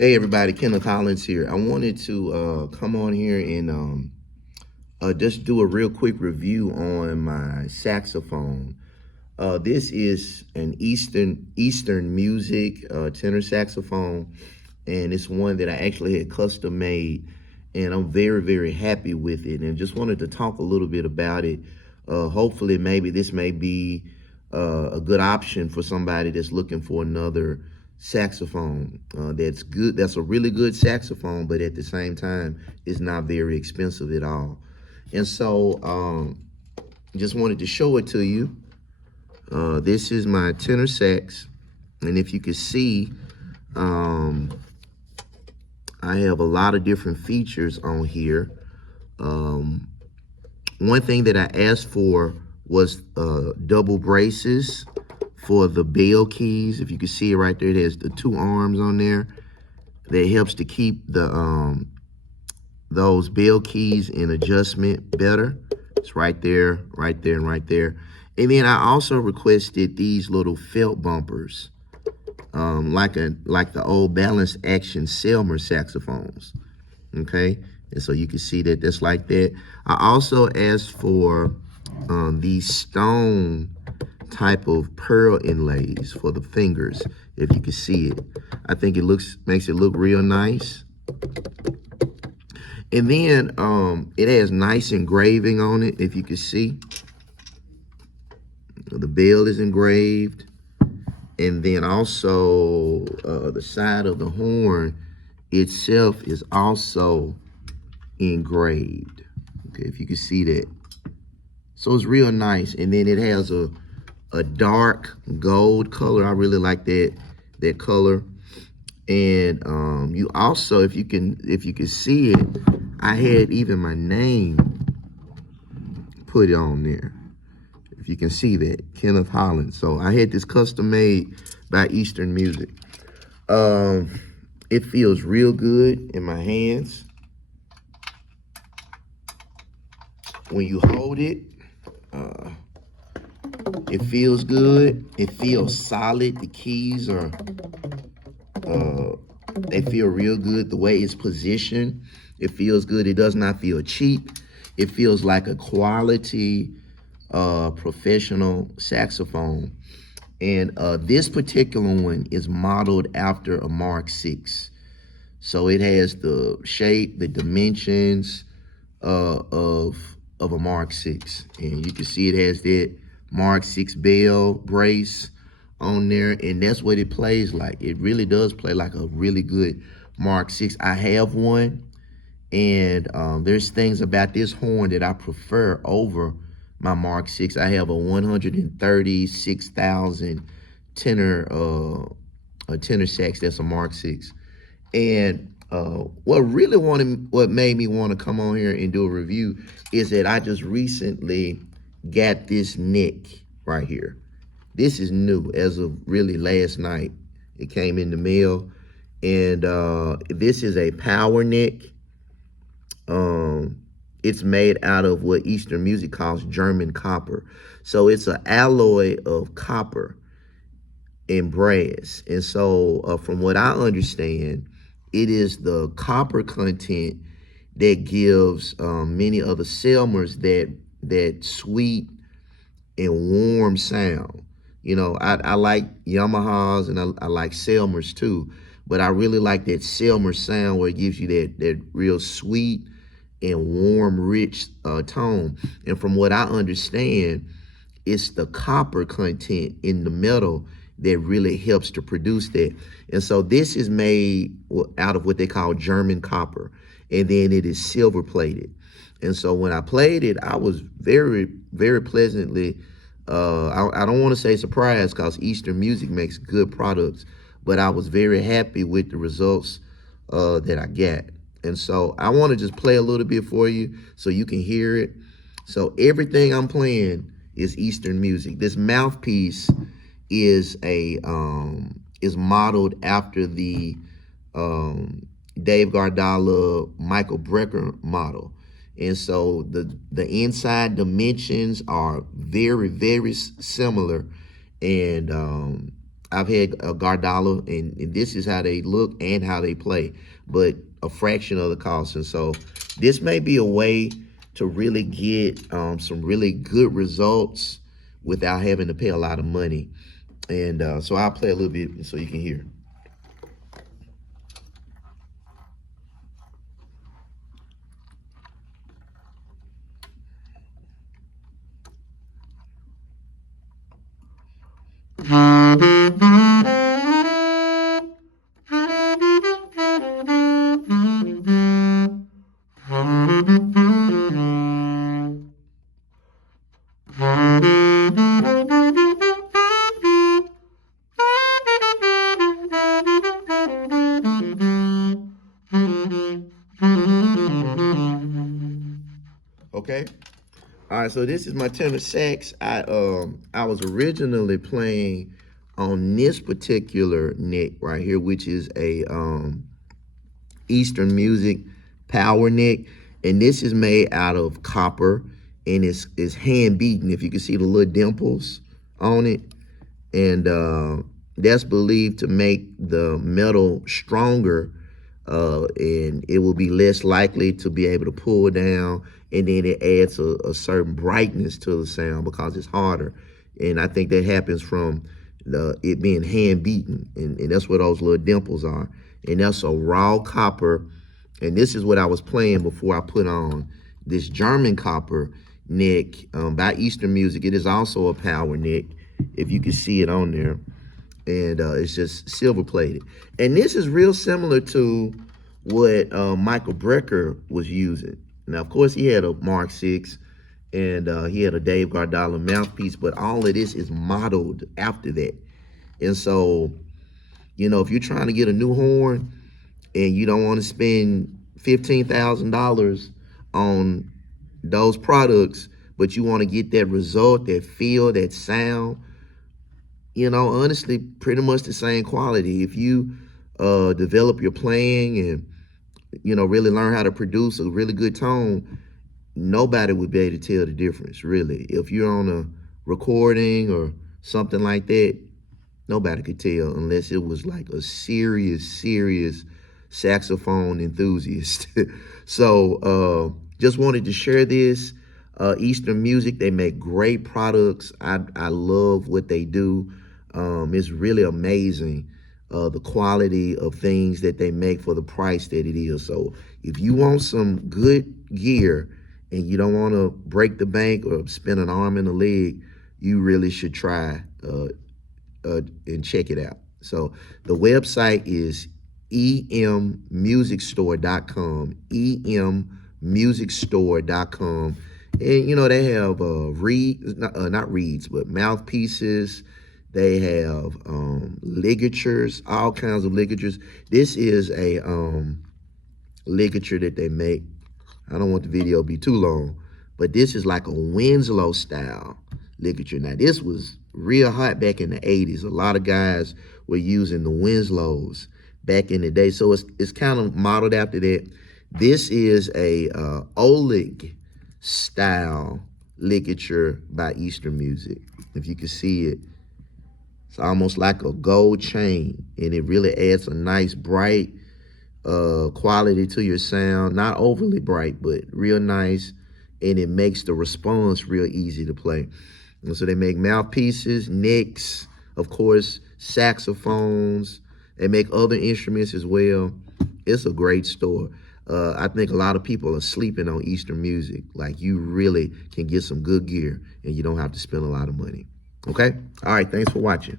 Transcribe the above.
Hey everybody, Kenneth Hollins here. I wanted to come on here and just do a real quick review on my saxophone. This is an Eastern music tenor saxophone, and it's one that I actually had custom made, and I'm very happy with it. And just wanted to talk a little bit about it. Hopefully, maybe this may be a good option for somebody that's looking for another saxophone that's good. That's a really good saxophone, but at the same time, it's not very expensive at all. And so, just wanted to show it to you. This is my tenor sax, and if you can see, I have a lot of different features on here. One thing that I asked for was double braces for the bell keys. If you can see it right there, it has the two arms on there. That helps to keep the those bell keys in adjustment better. It's right there, right there, and right there. And then I also requested these little felt bumpers, like the old balanced action Selmer saxophones. Okay, and so you can see that that's like that. I also asked for these stone type of pearl inlays for the fingers. If you can see it, I think it makes it look real nice. And then it has nice engraving on it. If you can see, the bell is engraved, and then also the side of the horn itself is also engraved. Okay, if you can see that. So it's real nice. And then it has a dark gold color. I really like that color. And you also, if you can see it, I had even my name put on there. If you can see that, Kenneth Hollins. So I had this custom made by Eastern Music. It feels real good in my hands. When you hold it, it feels good. It feels solid. The keys are, they feel real good. The way it's positioned, it feels good. It does not feel cheap. It feels like a quality professional saxophone. And this particular one is modeled after a Mark VI. So it has the shape, the dimensions of a Mark VI. And you can see it has that Mark VI bell brace on there, and that's what it plays like. It really does play like a really good Mark VI. I have one, and there's things about this horn that I prefer over my Mark VI. I have a 136,000 tenor a tenor sax that's a Mark VI. And what made me want to come on here and do a review is that I just recently got this neck right here. This is new as of really last night. It came in the mail, and this is a power neck. It's made out of what Eastern Music calls German copper. So it's an alloy of copper and brass. And so from what I understand, it is the copper content that gives many of the Selmers that sweet and warm sound. You know, I like Yamahas, and I like Selmers too, but I really like that Selmer sound where it gives you that real sweet and warm, rich tone. And from what I understand, it's the copper content in the metal that really helps to produce that. And so this is made out of what they call German copper, and then it is silver plated. And so when I played it, I was very pleasantly, I don't want to say surprised, because Eastern Music makes good products, but I was very happy with the results that I got. And so I want to just play a little bit for you so you can hear it. So everything I'm playing is Eastern Music. This mouthpiece is modeled after the Dave Gardella, Michael Brecker model. And so the inside dimensions are very similar. And I've had a Gardala, and this is how they look and how they play, but a fraction of the cost. And so this may be a way to really get some really good results without having to pay a lot of money. And so I'll play a little bit so you can hear. Okay. All right, so this is my tenor sax. I was originally playing on this particular neck right here, which is a Eastern Music power neck, and this is made out of copper, and it's hand beaten. If you can see the little dimples on it, and that's believed to make the metal stronger, and it will be less likely to be able to pull down, and then it adds a certain brightness to the sound because it's harder. And I think that happens from it being hand beaten, and that's where those little dimples are. And that's a raw copper, and this is what I was playing before I put on this German copper neck by Eastern Music. It is also a power neck, if you can see it on there, and it's just silver plated. And this is real similar to what Michael Brecker was using. Now, of course, he had a Mark 6, and he had a Dave Gardala mouthpiece, but all of this is modeled after that. And so, you know, if you're trying to get a new horn and you don't want to spend $15,000 on those products, but you want to get that result, that feel, that sound, you know, honestly, pretty much the same quality. If you develop your playing and, you know, really learn how to produce a really good tone, nobody would be able to tell the difference, really. If you're on a recording or something like that, nobody could tell unless it was like a serious saxophone enthusiast. So just wanted to share this. Eastern Music, they make great products. I love what they do. It's really amazing the quality of things that they make for the price that it is. So if you want some good gear and you don't want to break the bank or spend an arm and a leg, you really should try and check it out. So the website is emmusicstore.com, emmusicstore.com. And, you know, they have not reeds, but mouthpieces. They have ligatures, all kinds of ligatures. This is a ligature that they make. I don't want the video to be too long, but this is like a Winslow style ligature. Now, this was real hot back in the 80s. A lot of guys were using the Winslows back in the day. So it's kind of modeled after that. This is a Oleg style ligature by Eastern Music. If you can see it, it's almost like a gold chain, and it really adds a nice bright quality to your sound. Not overly bright, but real nice, and it makes the response real easy to play. And so they make mouthpieces, necks, of course, saxophones. They make other instruments as well. It's a great store. I think a lot of people are sleeping on Eastern Music. Like, you really can get some good gear and you don't have to spend a lot of money. Okay? All right, thanks for watching.